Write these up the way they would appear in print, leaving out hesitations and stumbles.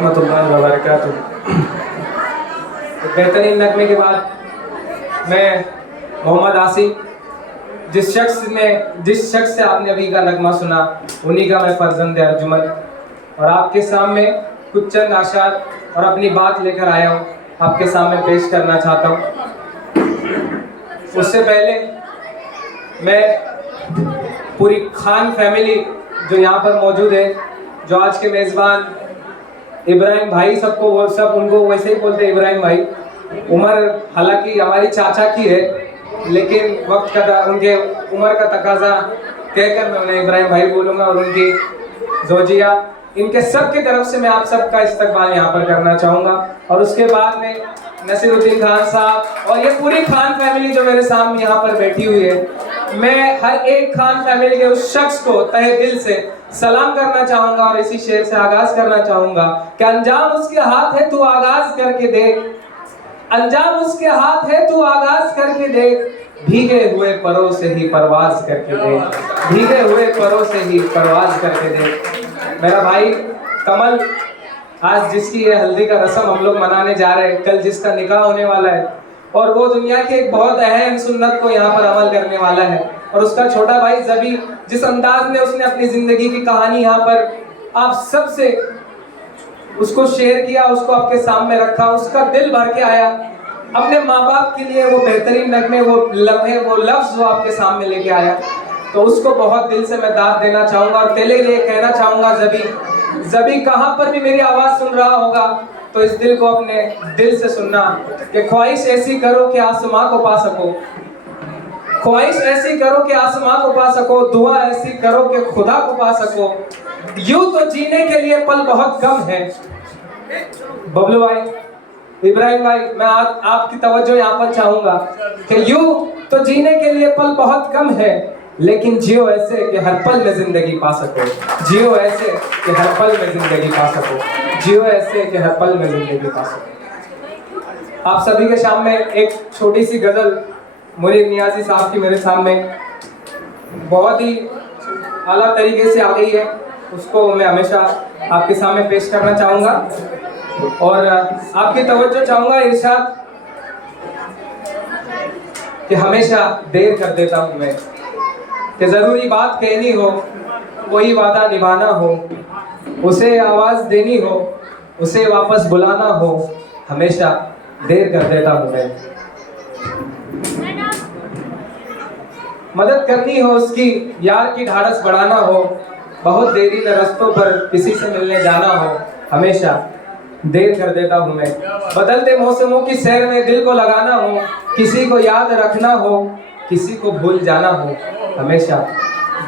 रहमतुल्लाहि व बरकातुहू। बेहतरीन नगमे के बाद मैं मोहम्मद आसिफ, जिस शख्स से आपने अभी का नगमा सुना, उन्हीं का मैं फर्जंद अर्जुमंद और आपके सामने कुछ चंद आशार और अपनी बात लेकर आया हूँ, आपके सामने पेश करना चाहता हूँ। उससे पहले मैं पूरी खान फैमिली जो यहाँ पर मौजूद है, जो आज के मेज़बान इब्राहिम भाई, सबको सब उनको वैसे ही बोलते हैं इब्राहिम भाई। उम्र हालांकि हमारी चाचा की है, लेकिन वक्त का उनके उम्र का तकाजा कहकर मैं उन्हें इब्राहिम भाई बोलूँगा। और उनकी जोजिया, इनके सब की तरफ से मैं आप सबका इस्तकबाल यहाँ पर करना चाहूँगा। और उसके बाद में नसीरुद्दीन खान साहब और ये पूरी खान फैमिली जो मेरे सामने यहाँ पर बैठी हुई है, मैं हर एक खान फैमिली के उस शख्स को तहे दिल से सलाम करना चाहूँगा और इसी शेर से आगाज करना चाहूँगा कि अंजाम उसके हाथ है, तू आगाज करके देख। अंजाम उसके हाथ है, तू आगाज करके देख। भीगे हुए परों से ही परवाज करके देख। भीगे हुए परों से ही परवाज करके देख। मेरा भाई कमल, आज जिसकी ये हल्दी का रस्म हम लोग मनाने जा रहे हैं, कल जिसका निकाह होने वाला है, और वो दुनिया की एक बहुत अहम सुन्नत को यहाँ पर अमल करने वाला है। और उसका छोटा भाई जबी, जिस अंदाज में उसने अपनी जिंदगी की कहानी यहाँ पर आप सबसे उसको शेयर किया, उसको आपके सामने रखा, उसका दिल भर के आया, अपने माँ बाप के लिए वो बेहतरीन नगमे, वो लम्हे, वो लफ्ज वो आपके सामने लेके आया, तो उसको बहुत दिल से मैं दाद देना चाहूँगा। और तेरे लिए कहना चाहूँगा, जबी कहाँ पर भी मेरी आवाज़ सुन रहा होगा तो इस दिल को अपने दिल से सुनना कि ख्वाहिश ऐसी करो कि आसमां को पा सको। ख्वाहिश ऐसी करो कि आसमां को पा सको, दुआ ऐसी करो कि खुदा को पा सको। यूं तो जीने के लिए पल बहुत कम है। बबलू भाई, इब्राहिम भाई, मैं आपकी तवज्जो यहाँ पर चाहूँगा कि यूं तो जीने के लिए पल बहुत कम है, लेकिन जियो ऐसे कि हर पल में जिंदगी पा सको। जियो ऐसे कि हर पल में जिंदगी पा सको। जियो ऐसे कि हर पल में जिंदगी पा सको। आप सभी के सामने एक छोटी सी गजल मुनीर नियाजी साहब की मेरे सामने बहुत ही आला तरीके से आ गई है, उसको मैं हमेशा आपके सामने पेश करना चाहूँगा और आपकी तवज्जो चाहूँगा। इरशाद कि हमेशा देर कर देता हूँ मैं, कि ज़रूरी बात कहनी हो, कोई वादा निभाना हो, उसे आवाज़ देनी हो, उसे वापस बुलाना हो, हमेशा देर कर देता हूँ मैं। मदद करनी हो उसकी, यार की ढाढ़स बढ़ाना हो, बहुत देरी में रस्तों पर किसी से मिलने जाना हो, हमेशा देर कर देता हूँ मैं। बदलते मौसमों की सैर में दिल को लगाना हो, किसी को याद रखना हो, किसी को भूल जाना हो, हमेशा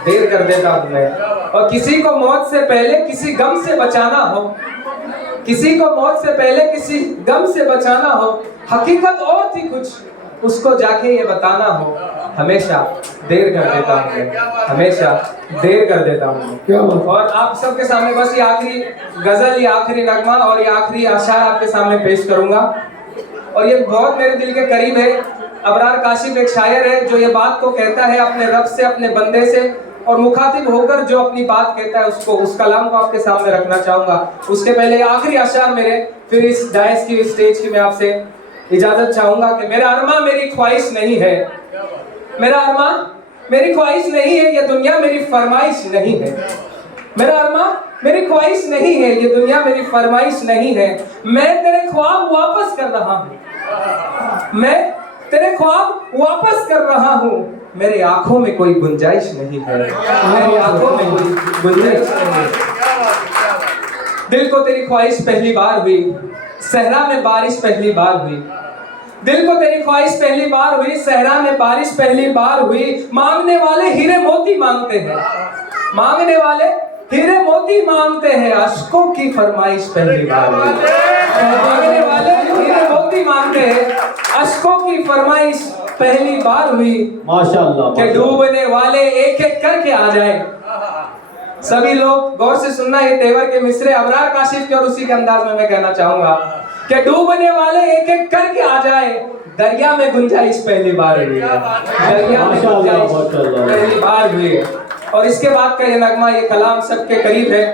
देर कर देता हूँ मैं। और किसी को मौत से पहले किसी गम से बचाना हो, किसी को मौत से पहले किसी गम से बचाना हो, हकीकत और थी कुछ, उसको जाके ये बताना हो, हमेशा देर कर देता हूँ मैं। हमेशा देर कर देता हूँ। और आप सबके सामने बस ये आखिरी गजल, ये आखिरी नगमा और ये आखिरी आशार आपके सामने पेश करूँगा। और ये बहुत मेरे दिल के करीब है। अबरार काशिफ एक शायर है जो ये बात को कहता है अपने रब से, अपने बंदे से, और मुखातिब होकर जो अपनी बात कहता है उसको, उस कलाम को आपके सामने रखना चाहूँगा। उसके पहले आखिरी अशार मेरे, फिर इस डायस की, स्टेज की मैं आपसे इजाज़त चाहूँगा कि मेरा अरमा मेरी ख्वाहिश नहीं है। मेरा अरमा मेरी ख्वाहिश नहीं है, ये दुनिया मेरी फरमाइश नहीं है। मेरा अरमा मेरी ख्वाहिश नहीं है, ये दुनिया मेरी फरमाइश नहीं है। मैं तेरे ख्वाब वापस कर रहा हूँ। मैं तेरे ख्वाब वापस कर रहा हूँ। मेरी आंखों में कोई गुंजाइश नहीं है। मेरी आंखों में कोई गुंजाइश नहीं है। दिल को तेरी ख्वाहिश पहली बार हुई, सहरा में बारिश पहली बार हुई। दिल को तेरी ख्वाहिश पहली बार हुई, सहरा में बारिश पहली बार हुई। मांगने वाले हीरे मोती मांगते हैं, मांगने वाले हीरे मोती मांगते हैं। अश्कों की फरमाइश पहली बार हुई। मांगने वाले हीरे मोती मांगते हैं, अश्कों की फरमाइश पहली बार हुई। माशाअल्लाह। कि डूबने वाले एक एक करके आ जाए। सभी लोग गौर से सुनना, ये तेवर के मिसरे अबरार काशिफ के और उसी के अंदाज में मैं कहना चाहूंगा कि डूबने वाले एक एक करके आ जाए। दरिया में गुंजाइश पहली बार हुई है। दरिया में गुंजाइश पहली बार हुई है। और इसके बाद का ये नगमा, ये कलाम सबके करीब है।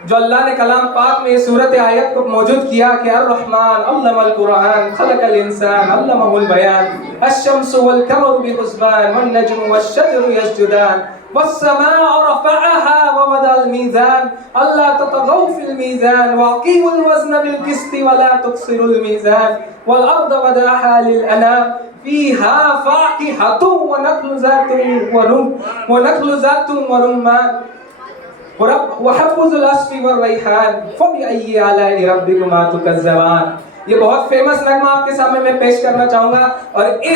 जो अल्लाह ने कलाम पाक में सूरत आयत को मौजूद किया कि अर्रहमान अल्लमल कुरान खलकल इंसान अल्लमहुल बयान अश-शम्सु वल कमरु बिहुस्बान वन नजमु वश-शजरु यस्जुदान वस्समाअ रफ़अहा व वदअल मीज़ान अल्ला ततगौ फिल मीज़ान वअक़ीमुल वज़्न बिल क़िस्ति व ला तुक़सिरुल मीज़ान वल अर्द वदअहा लिल अनाम फ़ीहा फ़ाकिहतुन व नख़्लु ज़ातुन व रुम्मान वहफ़ुज़ुल अस्फ़ी व रैहान फ़बिअय्यि आलाइ रब्बिकुमा तुकज़्ज़बान। ये बहुत फेमस नगमा आपके सामने मैं पेश करना चाहूँगा और ये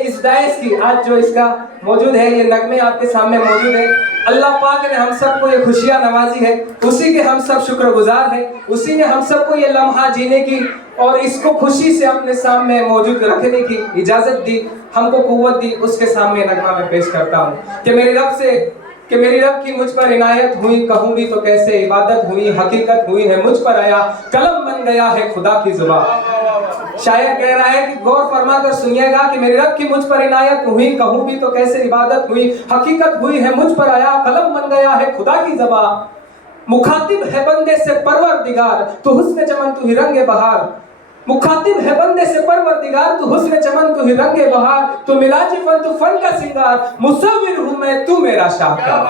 इस डायस की आज जो इसका मौजूद है, ये नगमे आपके सामने मौजूद है। अल्लाह पाक ने हम सबको ये खुशियाँ नवाजी है, उसी के हम सब शुक्रगुजार हैं, उसी ने हम सबको ये लम्हा जीने की और इसको खुशी से अपने सामने मौजूद रखने की इजाज़त दी, हमको कुव्वत दी। उसके सामने नगमा मैं पेश करता हूँ कि मेरी रब की मुझ पर इनायत हुई, कहूँ भी तो कैसे, इबादत हुई, हकीकत हुई है, मुझ पर आया, कलम बन गया है खुदा की जुबान। शायर कह रहा है कि गौर फरमा कर सुनिएगा कि मेरी रब की मुझ पर इनायत हुई, कहूँ भी तो कैसे, इबादत हुई, हकीकत हुई है, मुझ पर आया, कलम बन गया है खुदा की जुबान। मुखातिब है बंदे से परवरदिगार, तू हुस्न चमन तू ही रंगे बहार। मुखातिब है बंदे से परवरदिगार, तू हुस्न चमन तू ही रंगे बहार। तू मिलाज फन तू फन का सिंगार, मुसव्विर हूँ मैं तू मेरा शाहकार।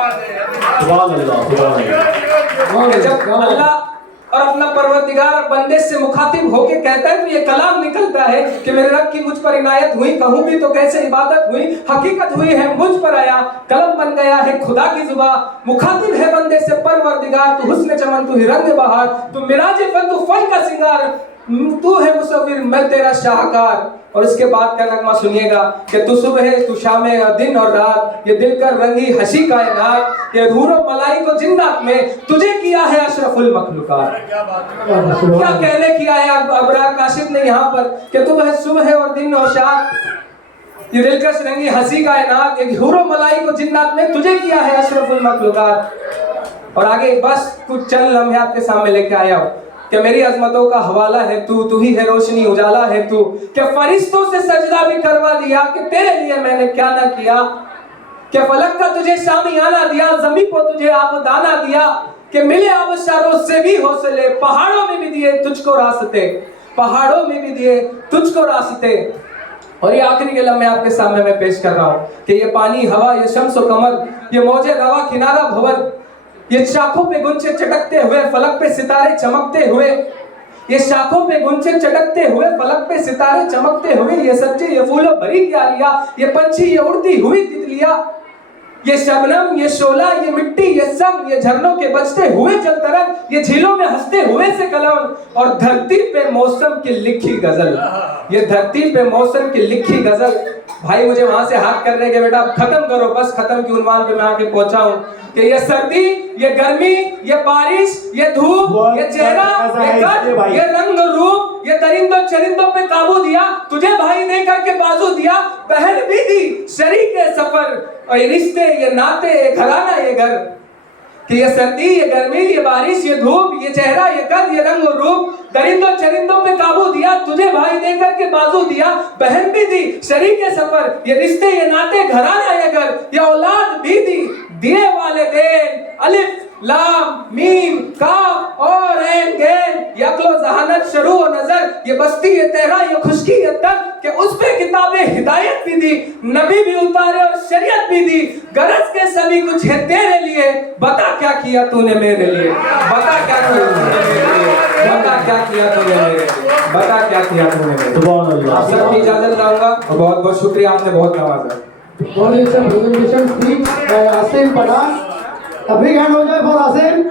जब अल्लाह और अपना परवरदिगार बंदे से मुखातिब होके कहता है तो ये कलाम निकलता है कि मेरे रब की मुझ पर इनायत हुई, कहूँ भी तो कैसे, इबादत हुई, हकीकत हुई है, मुझ पर आया, कलम बन गया है खुदा की जुबान। मुखातिब है बंदे से परवरदिगार, तू हुस्न चमन तू ही रंग बहार। तू मिराज फन तू फन का सिंगार, तू है मुसव्विर मैं तेरा शाहकार। और इसके बाद का नगमा सुनिएगा कि तू सुबह है, तू शाम है, दिन और रात, ये दिल कर रंगी हंसी कायनात, ये रूह और मलाई को जिन्नात में तुझे किया है अशरफुल मखलूकात। क्या कहने किया है अबरार काशिफ ने यहाँ पर कि तू है सुबह और दिन और शाम, ये दिलकश रंगी हंसी कायनात, ये रूह और मलाई को जिन्नात में तुझे किया है अशरफुल मखलूकात। और आगे बस कुछ चंद लम्हे आपके सामने लेके आया हूँ कि मेरी अजमतों का हवाला है तू ही है रोशनी उजाला है तू, क्या फरिश्तों से सजदा भी करवा दिया कि तेरे लिए मैंने क्या ना किया। क्या फलक का तुझे शामियाना दिया, ज़मीं को तुझे आबदाना दिया, कि मिले आबशारों से भी हौसले, पहाड़ों में भी दिए तुझको रास्ते, पहाड़ों में भी दिए तुझको रास्ते। और ये आखिरी के लम्हे आपके सामने मैं पेश कर रहा हूँ कि ये पानी हवा, ये शम्स व कमर, ये मौजे रवा किनारा भंवर, ये शाखों पे गुंचे चटकते हुए, फलक पे सितारे चमकते हुए, ये शाखों पे गुंचे चटकते हुए, फलक पे सितारे चमकते हुए, ये सब्जी, ये फूलों भरी क्यारियां, ये पंछी, ये उड़ती हुई तितलियां, ये शबनम, ये शोला, ये मिट्टी, ये संग, ये झरनों के बजते हुए जलतरंग, ये झीलों में हंसते हुए से कलम, और धरती पे मौसम की लिखी गजल, ये धरती पे मौसम की लिखी गजल। भाई मुझे वहां से हाथ करने के बेटा खत्म करो, बस खत्म की उन्वान पे मैं आके पहुंचा हूं कि ये सर्दी, ये गर्मी, ये बारिश, ये धूप, ये चेहरा, ये कद, ये रंग रूप, ये दरिंदों चरिंदों पे काबू दिया, तुझे भाई ने करके बाजू दिया, बहन भी दी शरीके सफर, और ये रिश्ते, ये नाते, ये घराना, ये घर, कि ये सर्दी, ये गर्मी, ये बारिश, ये धूप, ये चेहरा, ये कद, ये रंग और रूप, दरिंदों चरिंदों पे काबू दिया, तुझे भाई देकर के बाजू दिया, बहन भी दी शरीके सफर, ये रिश्ते, ये नाते, घराना, ये घर, ये औलाद भी दी, दिए वाले देन, अलिफ लाम मीम काफ और ऐन गैन, ये अक्लो जहानत शरू और नजर, ये बस्ती, ये तेरा, ये खुशकी, ये तक, कि उस पे किताबें हिदायत भी दी, नबी भी उतारे और शरीयत भी दी, गरज के सभी कुछ है तेरे लिए, बता क्या किया तूने मेरे लिए, बता क्या किया तूने मेरे लिए, बता क्या किया तूने मेरे लिए, बता क्या किया तूने मेरे लिए। सुभान अल्लाह। आप सबकी इजाजत चाहूंगा और बहुत बहुत शुक्रिया, आपने बहुत नवाजा। प्रेजेंटेशन स्पीच आसिम पठान, अभी हैंड हो जाए फॉर आसिम।